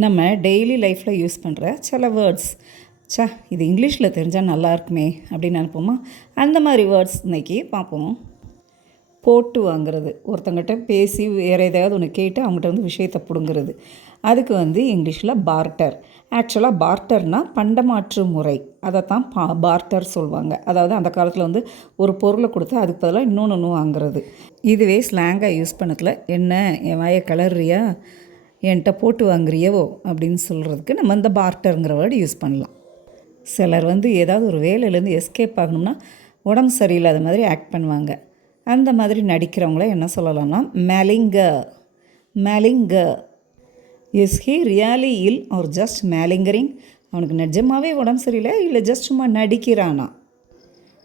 நம்ம டெய்லி லைஃப்பில் யூஸ் பண்ணுற சில வேர்ட்ஸ் இது இங்கிலீஷில் தெரிஞ்சால் நல்லா இருக்குமே அப்படின்னு நினைப்போமா. அந்த மாதிரி வேர்ட்ஸ் இன்றைக்கி பார்ப்போம். போட்டு வாங்கிறது, ஒருத்தங்கிட்ட பேசி வேறு எதையாவது ஒன்று கேட்டு அவங்ககிட்ட வந்து விஷயத்தை பிடுங்கிறது. அதுக்கு வந்து இங்கிலீஷில் பார்ட்டர். ஆக்சுவலாக பார்ட்டர்னால் பண்டமாற்று முறை, அதை தான் பார்ட்டர் சொல்லுவாங்க. அதாவது அந்த காலத்தில் வந்து ஒரு பொருளை கொடுத்து அதுக்கு பதிலாக இன்னொன்று வாங்குறது. இதுவே ஸ்லாங்காக யூஸ் பண்ணதில் என்ன என் வாயை கலர்றியா, என்கிட்ட போட்டு வாங்குறியவோ அப்படின்னு சொல்கிறதுக்கு நம்ம இந்த பார்ட்டருங்கிற வேர்டு யூஸ் பண்ணலாம். சிலர் வந்து ஏதாவது ஒரு வேலையிலேருந்து எஸ்கேப் ஆகணும்னா உடம்பு சரியில்லாத மாதிரி ஆக்ட் பண்ணுவாங்க. அந்த மாதிரி நடிக்கிறவங்கள என்ன சொல்லலாம்னா malingerer. Is he really ill or just malingering? அவனுக்கு நிஜமாகவே உடம்பு சரியில்லை, இல்லை ஜஸ்ட் சும்மா நடிக்கிறானா?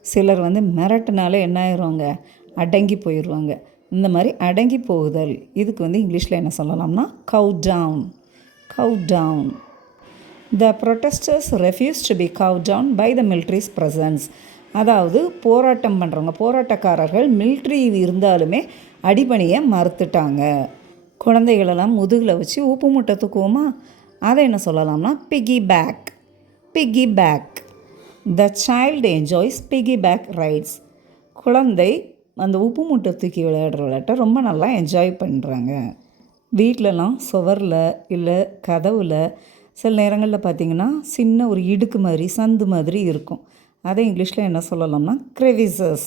சிலர் வந்து மிரட்டினாலே என்ன ஆயிடுவாங்க, அடங்கி போயிடுவாங்க. இந்த மாதிரி அடங்கி போகுதல், இதுக்கு வந்து இங்கிலீஷில் என்ன சொல்லலாம்னா cow down. The protesters refuse to be cow down by the military's presence. அதாவது போராட்டம் பண்ணுறவங்க, போராட்டக்காரர்கள் மிலிட்ரி இருந்தாலுமே அடிபணிய மறுத்துட்டாங்க. குழந்தைகளெல்லாம் முதுகில் வச்சு உப்பு மூட்டை தூக்குவோமா, அதை என்ன சொல்லலாம்னா piggy back. The child enjoys piggy back rides. குழந்தை அந்த உப்பு மூட்டை தூக்கி விளையாடுற விளையாட்டை ரொம்ப நல்லா என்ஜாய் பண்ணுறாங்க. வீட்டிலலாம் சுவரில் இல்லை கதவில் சில நேரங்களில் பார்த்திங்கன்னா சின்ன ஒரு இடுக்கு மாதிரி சந்து மாதிரி இருக்கும். அதை இங்கிலீஷில் என்ன சொல்லலாம்னா crevices.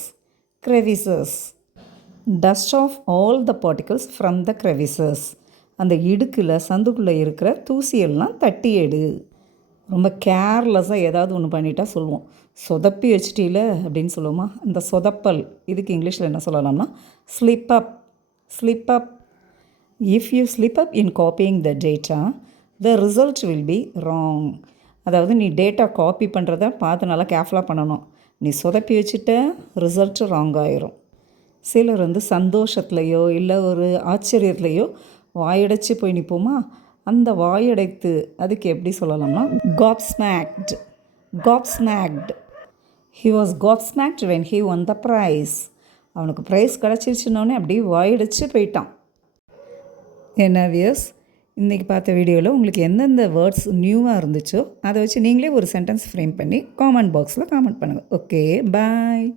Dust off all the particles from the crevices. அந்த இடுக்கில் சந்துக்குள்ளே இருக்கிற தூசியெல்லாம் தட்டி எடு. ரொம்ப கேர்லெஸ்ஸாக ஏதாவது ஒன்று பண்ணிட்டா சொல்லுவோம், சொதப்பி வச்சிட்டீல அப்படின்னு சொல்லுவோமா. அந்த சொதப்பல், இதுக்கு இங்கிலீஷில் என்ன சொல்லலாம்னா slip up. If you slip up in copying the data, the result will be wrong. அதாவது நீ டேட்டா காப்பி பண்ணுறத பார்த்து நல்லா கேர்ஃபுல்லாக பண்ணணும். நீ சொதப்பி வச்சுட்ட, ரிசல்ட்டு ராங் ஆயிரும். சிலர் வந்து சந்தோஷத்துலையோ இல்லை ஒரு ஆச்சரியத்துலையோ வாயடைச்சு போய் நிற்போமா. அந்த வாயடைத்து அதுக்கு எப்படி சொல்லலாம்னா gobsmacked. He was gobsmacked when he won the prize. அவனுக்கு ப்ரைஸ் கிடச்சிருச்சுன்னொடனே அப்படியே வாயடிச்சு போயிட்டான். என்ன வியர்ஸ், இன்றைக்கி பார்த்த வீடியோவில் உங்களுக்கு எந்தெந்த வேர்ட்ஸ் நியூவாக இருந்துச்சோ அதை வச்சு நீங்களே ஒரு சென்டென்ஸ் ஃப்ரேம் பண்ணி காமெண்ட் பாக்ஸில் காமெண்ட் பண்ணுங்கள். ஓகே, பாய்.